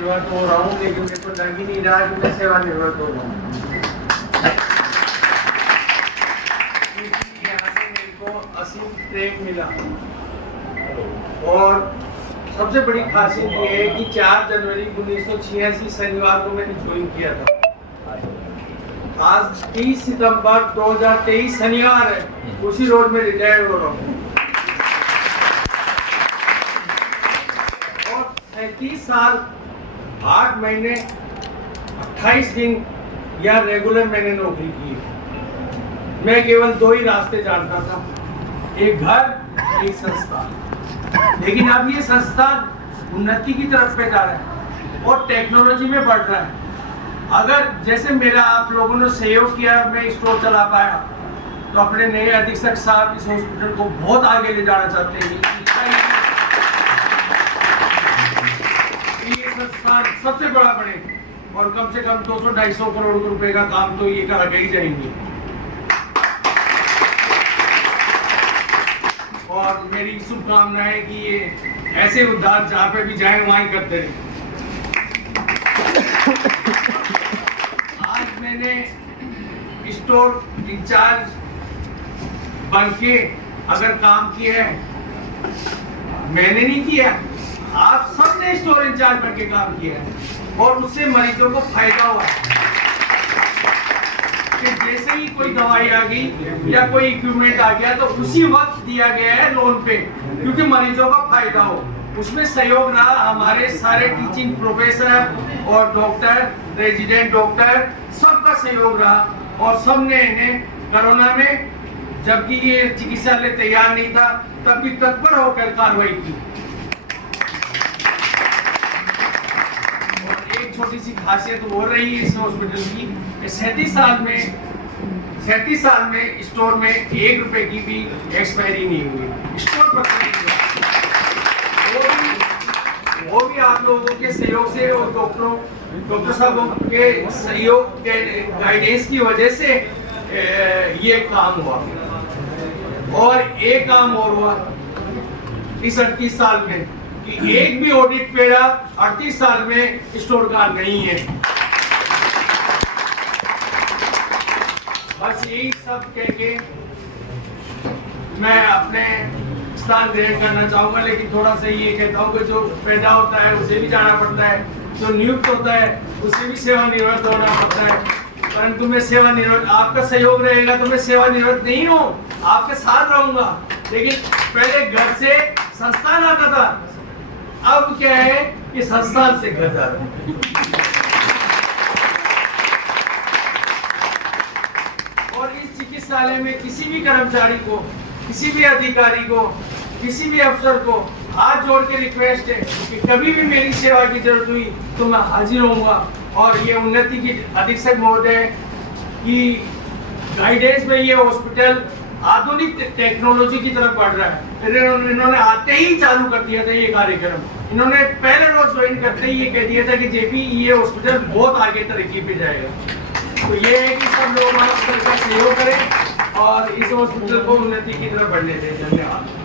सेवानिवृत्त हो रहा हूँ, लेकिन मेरे को लग ही नहीं रहा कि मैं सेवानिवृत्त हो रहा हूँ। यहाँ से मेरे को असीम प्रेम मिला और सबसे बड़ी खासियत ये है कि 4 जनवरी 1986 शनिवार को मैंने ज्वाइन किया था। आज 30 सितंबर 2023 शनिवार है, उसी रोज में रिटायर्ड हो रहा हूँ और 37 साल 8 महीने 28 दिन या रेगुलर मैंने नौकरी की। मैं केवल 2 ही रास्ते जानता था, एक घर एक संस्थान। लेकिन अब ये संस्थान उन्नति की तरफ पे जा रहा है और टेक्नोलॉजी में बढ़ रहा है। अगर जैसे मेरा आप लोगों ने सहयोग किया, मैं स्टोर चला पाया, तो अपने नए अधीक्षक साहब इस हॉस्पिटल को बहुत आगे ले जाना चाहते हैं। ये संस्थान सबसे बड़ा बने और कम से कम 200-250 करोड़ रुपए का काम तो ये करा ही जाएंगे। और मेरी शुभकामना है कि ये ऐसे उद्धार जहाँ पे भी जाए वहाँ ही करते रहे। आज मैंने स्टोर इंचार्ज बन के अगर काम किया है, मैंने नहीं किया, आप सबने स्टोर इंचार्ज बन के काम किया है और उससे मरीजों को फायदा हुआ है कि जैसे ही कोई दवाई आ गई या कोई इक्विपमेंट आ गया तो उसी वक्त दिया गया है लोन पे, क्योंकि मरीजों का फायदा हो। उसमें सहयोग रहा हमारे सारे टीचिंग प्रोफेसर और डॉक्टर, रेजिडेंट डॉक्टर, सबका सहयोग रहा और सबने इन्हें कोरोना में, जबकि ये चिकित्सालय तैयार नहीं था, तब भी तत्पर होकर कार्रवाई की। और एक छोटी सी खासियत हो रही है इस हॉस्पिटल की, 37 साल में स्टोर में 1 रुपए की भी एक्सपायरी नहीं हुई। स्टोर पर वो भी आप लोगों के सहयोग से और डॉक्टर साहबों के सहयोग के गाइडेंस की वजह से ये काम हुआ। और एक काम और हुआ इस 38 साल में कि एक भी ऑडिट मेरा 38 साल में स्टोर का नहीं है। बस यही सब कह के मैं अपने स्थान ग्रहण करना चाहूंगा, लेकिन थोड़ा सा ये कहता हूँ कि जो पैदा होता है उसे भी जाना पड़ता है, जो नियुक्त होता है उसे भी सेवानिवृत्त होना पड़ता है। परंतु मैं सेवानिवृत्त, आपका सहयोग रहेगा तो मैं सेवानिवृत्त नहीं हूँ, आपके साथ रहूंगा। लेकिन पहले घर से संस्थान आता था, अब क्या है कि संस्थान से घर जा रहा है। और इस चिकित्सालय में किसी भी कर्मचारी को, किसी भी अधिकारी को, किसी भी अफसर को हाथ जोड़ के रिक्वेस्ट है कि कभी भी मेरी सेवा की जरूरत हुई तो मैं हाजिर होऊंगा। और ये उन्नति की अधीक्षक महोदय की गाइडेंस में ये हॉस्पिटल आधुनिक टेक्नोलॉजी की तरफ बढ़ रहा है। फिर इन्होंने आते ही चालू कर दिया था ये कार्यक्रम। इन्होंने पहले रोज ज्वाइन करते ही ये कह दिया था कि जेपी ये हॉस्पिटल बहुत आगे तरक्की पे जाएगा। तो ये है कि सब लोग हमारा सहयोग करें और इस हॉस्पिटल को उन्नति की तरफ बढ़ने दें। धन्यवाद।